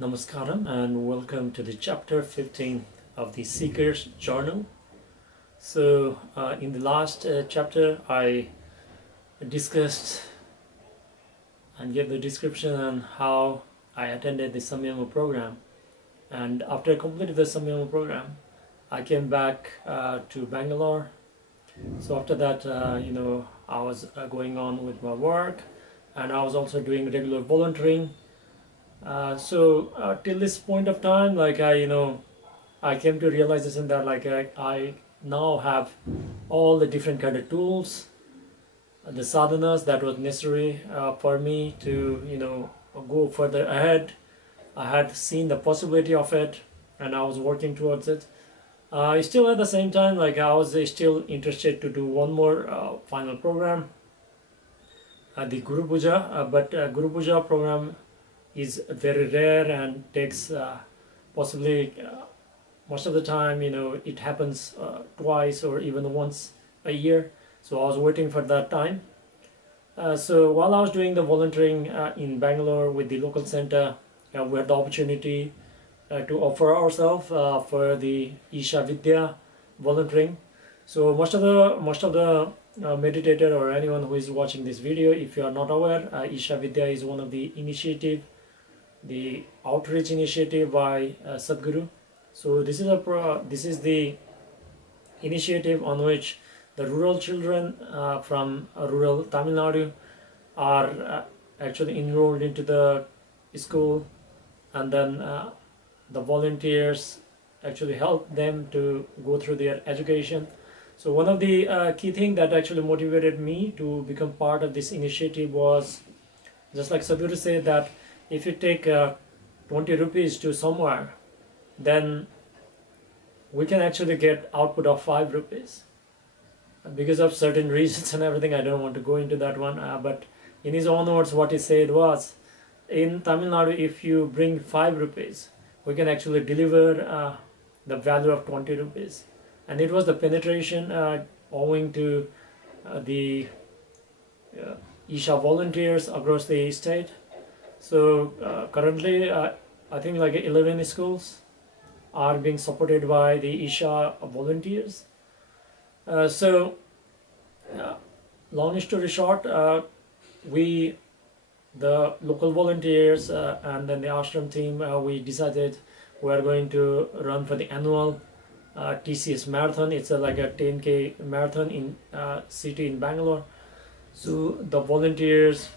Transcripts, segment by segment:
Namaskaram and welcome to the chapter 15 of the Seeker's Journal. In the last chapter, I discussed and gave the description on how I attended the Samyama program. And after I completed the Samyama program, I came back to Bangalore. So after that, I was going on with my work, and I was also doing regular volunteering. Till this point of time, I came to realization that I now have all the different kind of tools, the sadhanas that was necessary for me to go further ahead. I had seen the possibility of it, and I was working towards it. Still at the same time, I was still interested to do one more final program, the Guru Puja, but Guru Puja program is very rare and takes possibly most of the time, it happens twice or even once a year. So I was waiting for that time. So while I was doing the volunteering in Bangalore with the local center, we had the opportunity to offer ourselves for the Isha Vidhya volunteering. So most of the meditator or anyone who is watching this video, if you are not aware, Isha Vidhya is one of the initiative, the outreach initiative by Sadhguru. So this is the initiative on which the rural children from rural Tamil Nadu are actually enrolled into the school, and then the volunteers actually help them to go through their education. So one of the key things that actually motivated me to become part of this initiative was, just like Sadhguru said, that if you take 20 rupees to somewhere, then we can actually get output of 5 rupees. Because of certain reasons and everything, I don't want to go into that one, but in his own words, what he said was, in Tamil Nadu, if you bring 5 rupees, we can actually deliver the value of 20 rupees. And it was the penetration owing to the Isha volunteers across the state. So currently, I think 11 schools are being supported by the Isha volunteers. Long story short, the local volunteers and then the ashram team, we decided we are going to run for the annual TCS marathon. It's like a 10K marathon in city in Bangalore. So the volunteers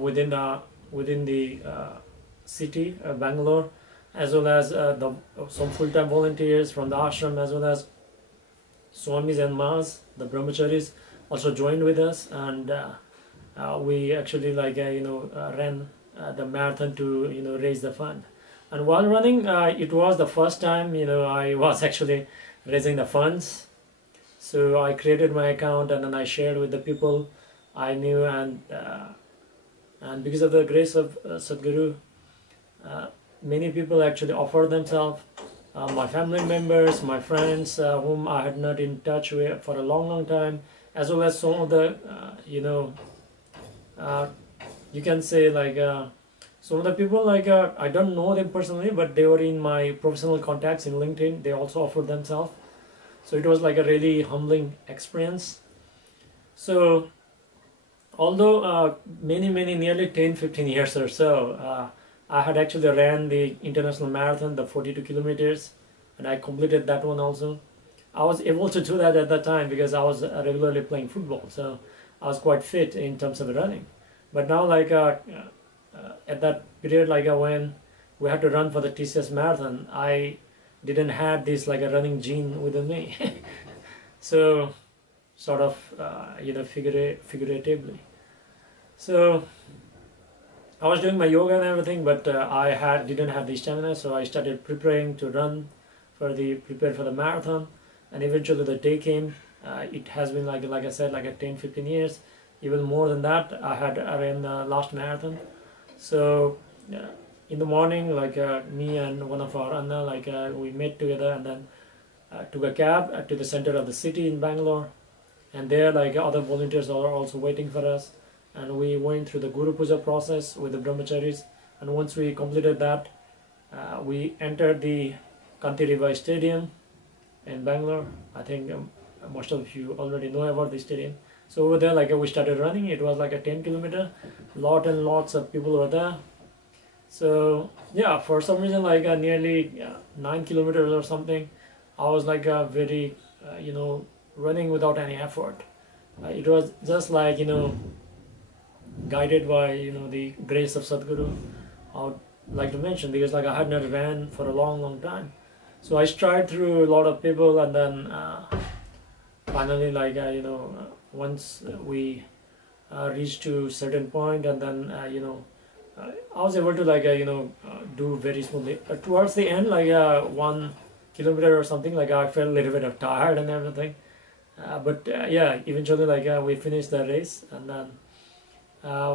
within the city Bangalore, as well as some full-time volunteers from the ashram, as well as swamis and mas, the brahmacharis, also joined with us, and we actually ran the marathon to raise the fund. And while running, it was the first time I was actually raising the funds. So I created my account, and then I shared with the people I knew, and because of the grace of Sadhguru, many people actually offered themselves. My family members, my friends, whom I had not in touch with for a long time, as well as some of the, you can say some of the people I don't know them personally, but they were in my professional contacts in LinkedIn. They also offered themselves. So it was like a really humbling experience. So although nearly 10-15 years or so, I had actually ran the international marathon, the 42 kilometers, and I completed that one also. I was able to do that at that time because I was regularly playing football, so I was quite fit in terms of running. But now, at that period, when we had to run for the TCS marathon, I didn't have this a running gene within me. So, sort of, figuratively. So I was doing my yoga and everything, but didn't have the stamina, so I started preparing to prepare for the marathon, and eventually the day came. It has been like I said, 10-15 years, even more than that. I ran the last marathon. So in the morning, me and one of our Anna, we met together, and then took a cab to the center of the city in Bangalore, and there other volunteers are also waiting for us. And we went through the Guru Puja process with the brahmacharis. and once we completed that, we entered the Kanti River Stadium in Bangalore. I think most of you already know about the stadium. So over there, like we started running. It was like a 10 kilometer. Lot and lots of people were there. So yeah, for some reason, like nearly 9 kilometers or something, I was like very, running without any effort. It was just like guided by the grace of Sadhguru. I would like to mention, because like I had not ran for a long time. So I stride through a lot of people, and then finally, like once we reached to certain point, and then I was able to like do very smoothly. Towards the end, like 1 kilometer or something, like I felt a little bit of tired and everything. But yeah, eventually like we finished the race, and then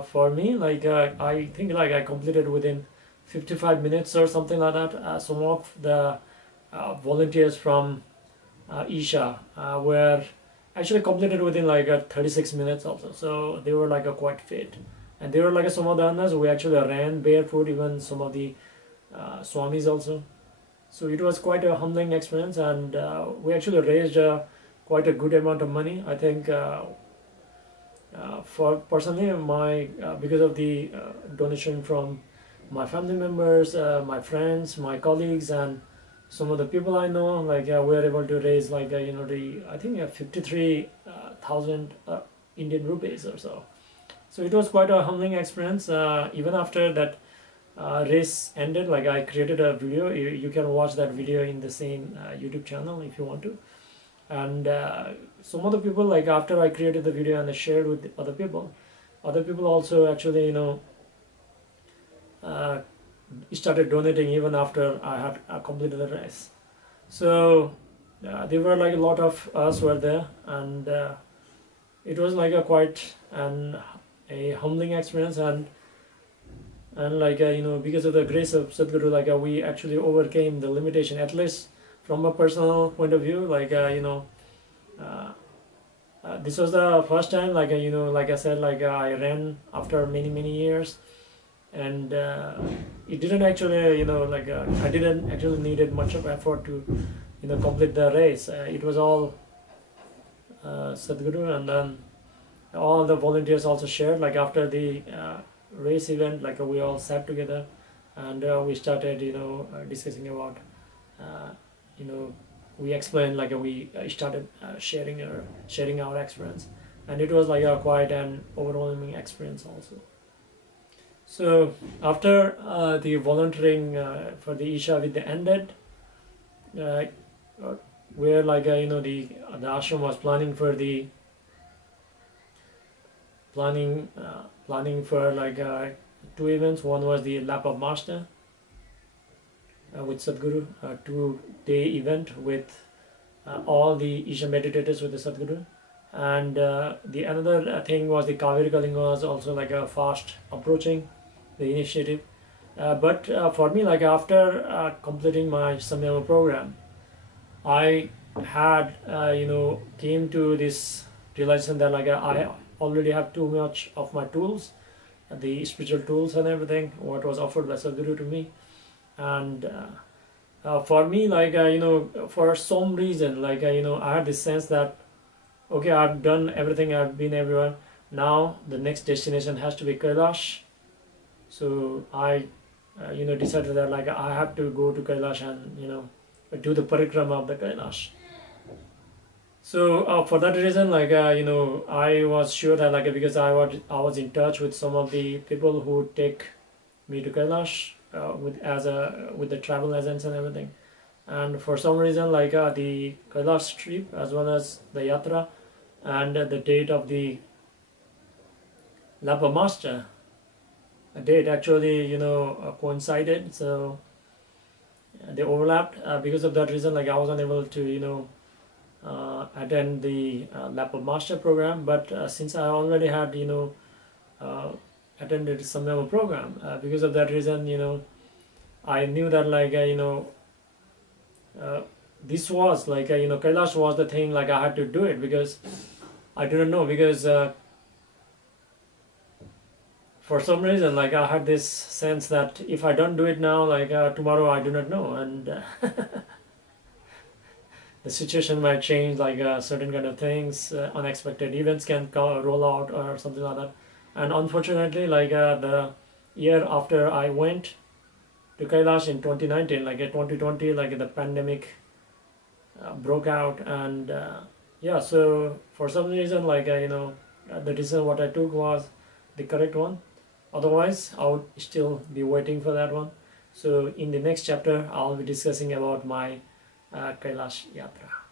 for me, like I think like I completed within 55 minutes or something like that. Some of the volunteers from Isha were actually completed within like 36 minutes also. So they were like quite fit, and they were like some of the others. We actually ran barefoot, even some of the swamis also. So it was quite a humbling experience, and we actually raised quite a good amount of money. I think for personally, my because of the donation from my family members, my friends, my colleagues, and some of the people I know, like we were able to raise like I think 53,000 Indian rupees or so. So it was quite a humbling experience. Even after that race ended, like I created a video. You can watch that video in the same YouTube channel if you want to. And some other people, like after I created the video and I shared with other people also actually started donating even after I had completed the race. So there were like a lot of us were there, and it was like a quite a humbling experience, and like because of the grace of Sadhguru, like we actually overcame the limitation, at least from a personal point of view. Like this was the first time, like like I said, like I ran after many years, and it didn't actually like I didn't actually needed much of effort to complete the race. It was all Sadhguru, and then all the volunteers also shared. Like after the race event, like we all sat together, and we started discussing about we explained, like we started sharing our experience, and it was like a quite an overwhelming experience also. So after the volunteering for the Isha Vidhya ended, where like the ashram was planning for like two events. One was the lap of master with Sadhguru, a 2-day event with all the Isha meditators with the Sadhguru, and the another thing was the Kaveri Kalinga was also like a fast approaching the initiative. But for me, like after completing my Samyama program, I had came to this realization that like I already have too much of my tools, the spiritual tools and everything what was offered by Sadhguru to me. And for me, like for some reason, like I had this sense that okay, I've done everything, I've been everywhere, now the next destination has to be Kailash. So I decided that like I have to go to Kailash and do the parikrama of the Kailash. So for that reason, like I was sure that like because I was in touch with some of the people who take me to Kailash with the travel agents and everything, and for some reason like the Kailash trip as well as the yatra and the date of the Lapa Master date actually coincided, so they overlapped. Because of that reason, like I was unable to attend the Lapa Master program, but since I already had attended Samyama program, because of that reason I knew that like this was like Kailash was the thing, like I had to do it, because I didn't know, because for some reason, like I had this sense that if I don't do it now, like tomorrow I do not know, and the situation might change, like certain kind of things, unexpected events can roll out or something like that. And unfortunately, like the year after I went to Kailash in 2019, like 2020, like the pandemic broke out, and yeah, so for some reason, like the decision what I took was the correct one. Otherwise, I would still be waiting for that one. So in the next chapter, I'll be discussing about my Kailash Yatra.